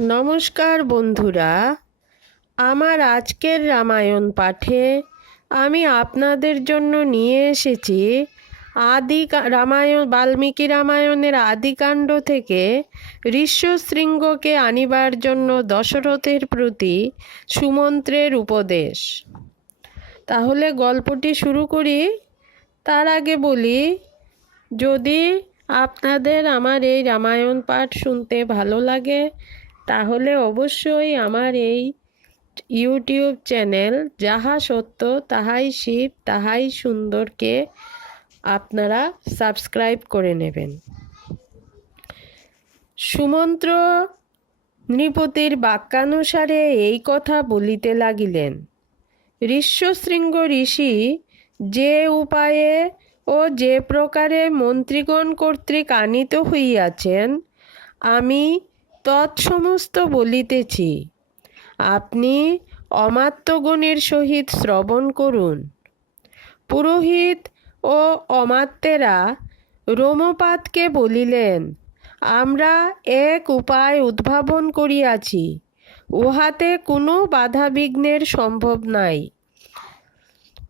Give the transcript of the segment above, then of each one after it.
নমস্কার বন্ধুরা, আমার আজকের রামায়ণ পাঠে আমি আপনাদের জন্য নিয়ে এসেছি আদি রামায়ণ, বাল্মীকি রামায়ণের আদিকাণ্ড থেকে ঋষ্যশৃঙ্গকে আনিবার জন্য দশরথের প্রতি সুমন্ত্রের উপদেশ। তাহলে গল্পটি শুরু করি। তার আগে বলি, যদি আপনাদের আমার এই রামায়ণ পাঠ শুনতে ভালো লাগে তাহলে অবশ্যই আমার এই ইউটিউব চ্যানেল যাহা সত্য তাহাই শিব, তাহাই সুন্দরকে আপনারা সাবস্ক্রাইব করে নেবেন। সুমন্ত্র নৃপতির বাক্যানুসারে এই কথা বলিতে লাগিলেন, ঋষ্যশৃঙ্গ ঋষি, যে উপায়ে ও যে প্রকারে মন্ত্রীগণ কর্তৃক আনিত হইয়াছেন, আমি তৎসমস্ত বলিতেছি, আপনি অমাত্যগণের সহিত শ্রবণ করুন। পুরোহিত ও অমাত্যেরা রোমপাতকে বলিলেন, আমরা এক উপায় উদ্ভাবন করিয়াছি, উহাতে কোনো বাধাবিঘ্নের সম্ভব নাই।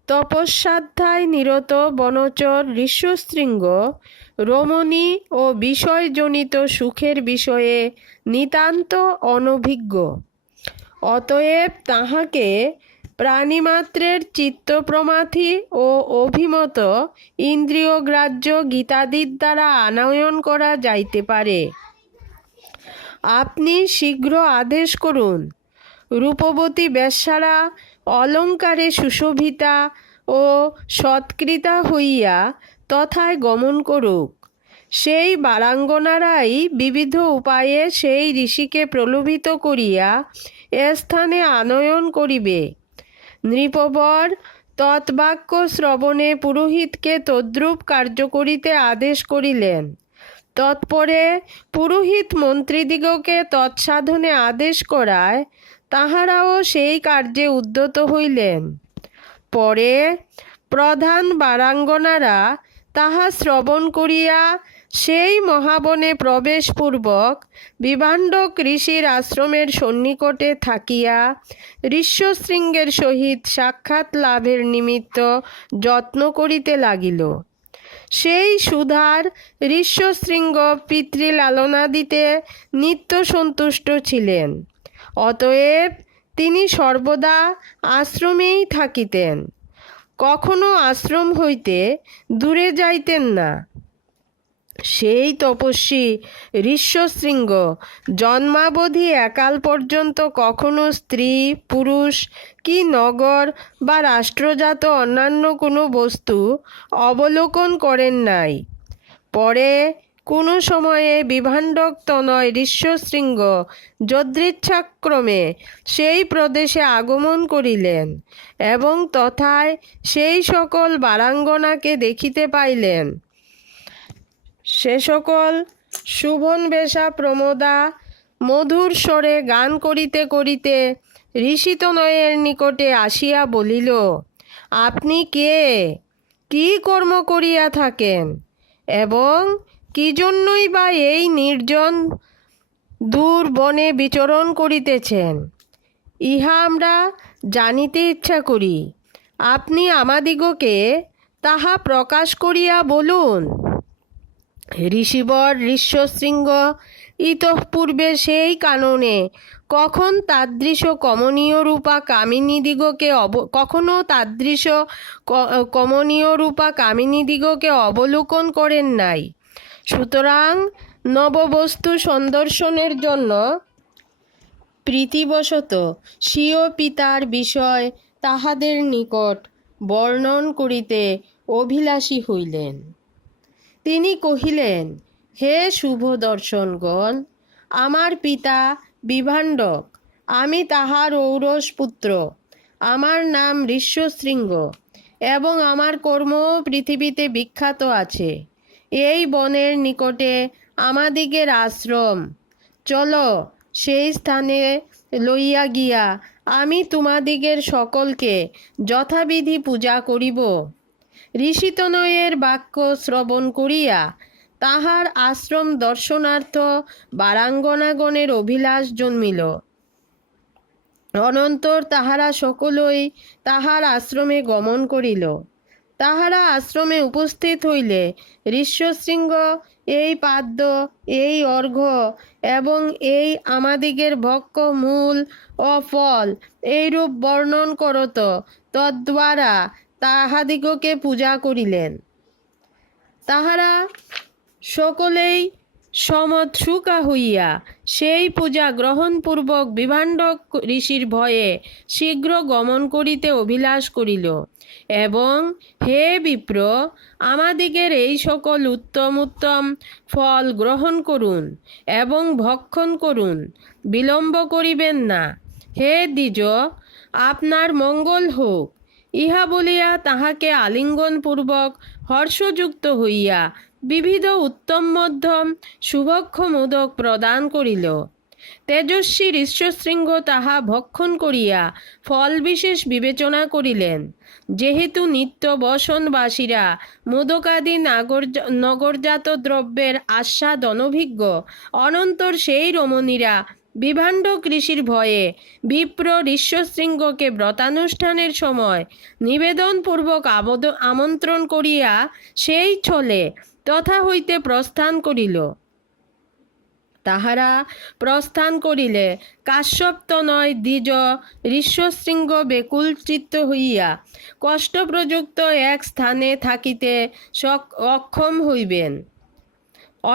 তপস্যাধ্যায় নিরত বনচর ঋষ্যশৃঙ্গ রমণী ও বিষয়জনিত সুখের বিষয়ে নিতান্ত অনভিজ্ঞ। অতএব তাহাকে প্রাণীমাত্রের চিত্তপ্রমাথি ও অভিমত ইন্দ্রিয়গ্রাহ্য গীতাদির দ্বারা আনয়ন করা যাইতে পারে। আপনি শীঘ্র আদেশ করুন। রূপবতী বেশ্যারা অলঙ্কারে সুশোভিতা ও সৎকৃতা হইয়া তথায় গমন করুক। সেই বারাঙ্গনারাই বিবিধ উপায়ে সেই ঋষিকে প্রলোভিত করিয়া এ স্থানে আনয়ন করিবে। নৃপবর তৎবাক্য শ্রবণে পুরোহিতকে তদ্রূপ কার্য করিতে আদেশ করিলেন। তৎপরে পুরোহিত মন্ত্রীদিগকে তৎসাধনে আদেশ করায় তাহারাও সেই কার্যে উদ্যত হইলেন। পরে প্রধান বারাঙ্গনারা তাহা শ্রবণ করিয়া সেই মহাবনে প্রবেশপূর্বক বিভাণ্ডক ঋষির আশ্রমের সন্নিকটে থাকিয়া ঋষ্যশৃঙ্গের সহিত সাক্ষাৎ লাভের নিমিত্ত যত্ন করিতে লাগিল। সেই সুধার ঋষ্যশৃঙ্গ পিতৃলালনাদিতে নিত্য সন্তুষ্ট ছিলেন। অতএব তিনি সর্বদা আশ্রমেই থাকিতেন। কখনো আশ্রম হইতে দূরে যাইতেন না। সেই তপস্বী ঋষ্যশৃঙ্গ জন্মাবধি একাল পর্যন্ত কখনো স্ত্রী, পুরুষ কি নগর বা রাষ্ট্রজাত অন্যান্য কোনো বস্তু অবলোকন করেন নাই। পরে কোনো সময়ে বিভাণ্ডক তনয় ঋষ্যশৃঙ্গ। যদৃচ্ছাক্রমে সেই প্রদেশে আগমন করিলেন এবং তথায় সেই সকল বারাঙ্গনাকে দেখিতে পাইলেন। সে সকল শুভনবেশা প্রমোদা মধুর স্বরে গান করিতে করিতে ঋষিতনয়ের নিকটে আসিয়া বলিল, আপনি কে? কি কর্ম করিয়া থাকেন? এবং কি জন্যই বা এই নির্জন দূর বনে বিচরণ করিতেছেন? ইহা আমরা জানিতে ইচ্ছা করি। আপনি আমাদিগকে তাহা প্রকাশ করিয়া বলুন। ঋষিবর ঋষ্যশৃঙ্গ ইতঃপূর্বে সেই কাননে কখন তাদৃশ কমনীয় রূপা কামিনীদিগকে অব, কখনো তাদৃশ কমনীয় রূপা কামিনীদিগকে অবলোকন করেন নাই? সুতরাং নববস্তু সন্দর্শনের জন্য প্রীতিবশত স্বীয় পিতার বিষয় তাহাদের নিকট বর্ণন করিতে অভিলাষী হইলেন। তিনি কহিলেন, হে শুভ দর্শনগণ আমার পিতা বিভাণ্ডক, আমি তাহার ঔরস পুত্র আমার নাম ঋষ্যশৃঙ্গ, এবং আমার কর্ম পৃথিবীতে বিখ্যাত আছে। এই বনের নিকটে আমাদিগের আশ্রম। চলো সেই স্থানে লইয়া গিয়া আমি তোমাদিগের সকলকে যথাবিধি পূজা করিব। ঋষিতনয়ের বাক্য শ্রবণ করিয়া তাহার আশ্রম দর্শনার্থ বারাঙ্গনাগণের অভিলাষ জন্মিল। অনন্তর তাহারা সকলই তাহার আশ্রমে গমন করিল। তাহারা আশ্রমে উপস্থিত হইলে ঋষ্যশৃঙ্গ, এই পাদ্য, এই অর্ঘ্য এবং এই আমাদিগের ভক্ষ, মূল ও ফল এইরূপ বর্ণন করত। তদ্বারা তাহাদিগকে পূজা করিলেন। তাহারা সকলেই সমৎসুকা হইয়া সেই পূজা গ্রহণপূর্বক বিভাণ্ডক ঋষির ভয়ে শীঘ্র গমন করিতে অভিলাষ করিল। এবং হে বিপ্র, আমাদিগের এই সকল উত্তম উত্তম ফল গ্রহণ করুন এবং ভক্ষণ করুন, বিলম্ব করিবেন না। হে দ্বিজ, আপনার মঙ্গল হোক। ইহা বলিয়া তাহাকে আলিঙ্গনপূর্বক হর্ষযুক্ত হইয়া বিবিধ উত্তম মধ্যম শুভক্ষ মোদক প্রদান করিল। তেজস্বী ঋষ্যশৃঙ্গ তাহা ভক্ষণ করিয়া ফল বিশেষ বিবেচনা করিলেন। যেহেতু নিত্য বসনবাসীরা মোদকাদি নাগর, নগরজাত দ্রব্যের আস্বাদ অনভিজ্ঞ, অনন্তর সেই রমণীরা বিভাণ্ড কৃষির ভয়ে বিপ্র ঋষ্যশৃঙ্গকে ব্রতানুষ্ঠানের সময় নিবেদনপূর্বক আবদ আমন্ত্রণ করিয়া সেই ছলে তথা হইতে প্রস্থান করিল। তাহারা প্রস্থান করিলে কাশ্যপ্ত নয় দ্বিজ ঋষ্যশৃঙ্গ বেকুল চিত্ত হইয়া কষ্টপ্রযুক্ত এক স্থানে থাকিতে অক্ষম হইবেন।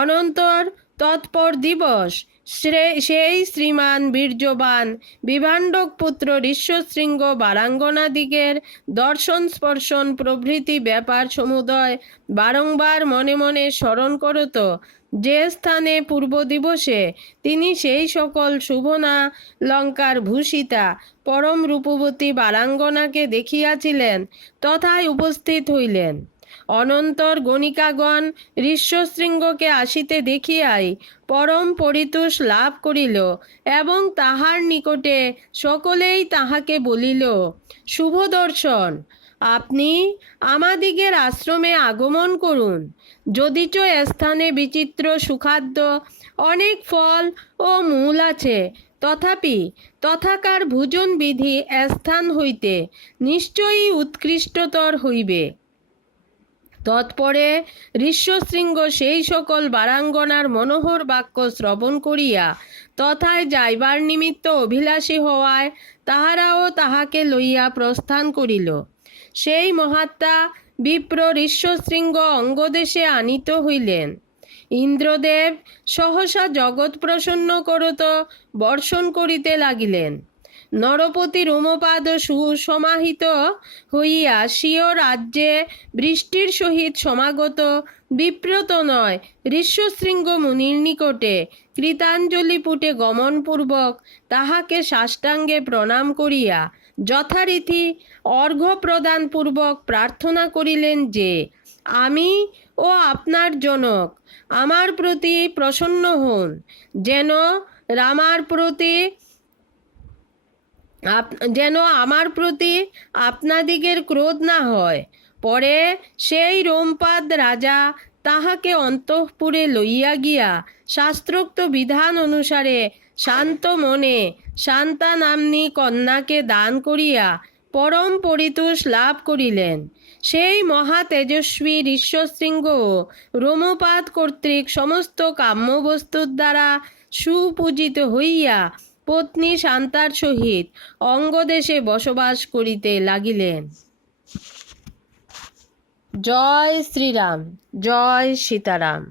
অনন্তর তৎপর দিবস সেই শ্রীমান বীর্যবান বিভাণ্ডক পুত্র ঋষ্যশৃঙ্গ বারাঙ্গনাদিগের দর্শন স্পর্শন প্রভৃতি ব্যাপার সমুদয় বারংবার মনে মনে স্মরণ করত। যে স্থানে পূর্ব দিবসে তিনি সেই সকল শুভনা লঙ্কার ভূষিতা পরম রূপবতী বারাঙ্গনাকে দেখিয়াছিলেন, তথায় উপস্থিত হইলেন। অনন্তর গণিকাগণ ঋষ্যশৃঙ্গকে আসিতে দেখিয়াই পরম পরিতোষ লাভ করিল এবং তাহার নিকটে সকলেই তাহাকে বলিল, শুভ দর্শন, আপনি আমাদিগের আশ্রমে আগমন করুন। যদিচ স্থানে বিচিত্র সুখাদ্য, অনেক ফল ও মূল আছে, তথাপি তথাকার ভোজন বিধি স্থান হইতে নিশ্চয়ই উৎকৃষ্টতর হইবে। তৎপরে ঋষ্যশৃঙ্গ সেই সকল বারাঙ্গনার মনোহর বাক্য শ্রবণ করিয়া তথায় যাইবার নিমিত্ত অভিলাষী হওয়ায় তাহারাও তাহাকে লইয়া প্রস্থান করিল। সেই মহাত্মা বিপ্র ঋষ্যশৃঙ্গ অঙ্গদেশে আনিত হইলেন। ইন্দ্রদেব সহসা জগৎ প্রসন্ন করত, বর্ষণ করিতে লাগিলেন। নরপতি রোমপাদ সুসমাহিত হইয়া স্বীয় রাজ্যে বৃষ্টির সহিত সমাগত বিপ্রত নয়। ঋষ্যশৃঙ্গ মুনির নিকটে কৃতাঞ্জলি পুটে গমনপূর্বক তাহাকে সাষ্টাঙ্গে প্রণাম করিয়া যথারীতি অর্ঘ্য প্রদানপূর্বক প্রার্থনা করিলেন যে, আমি ও আপনার জনক আমার প্রতি প্রসন্ন হন। যেন রামার প্রতি যেন আমার প্রতি আপনাদিগের ক্রোধ না হয়। পরে সেই রোমপাদ রাজা তাহাকে অন্তঃপুরে লইয়া গিয়া শাস্ত্রোক্ত বিধান অনুসারে শান্ত মনে শান্তা নাম্নী কন্যাকে দান করিয়া পরম পরিতোষ লাভ করিলেন। সেই মহা তেজস্বী ঋষ্যশৃঙ্গ রোমপাদ কর্তৃক সমস্ত কাম্যবস্তুর দ্বারা সুপূজিত হইয়া পত্নী শান্তার সহিত অঙ্গদেশে বসবাস করিতে লাগিলেন। জয় শ্রীরাম জয় সীতারাম।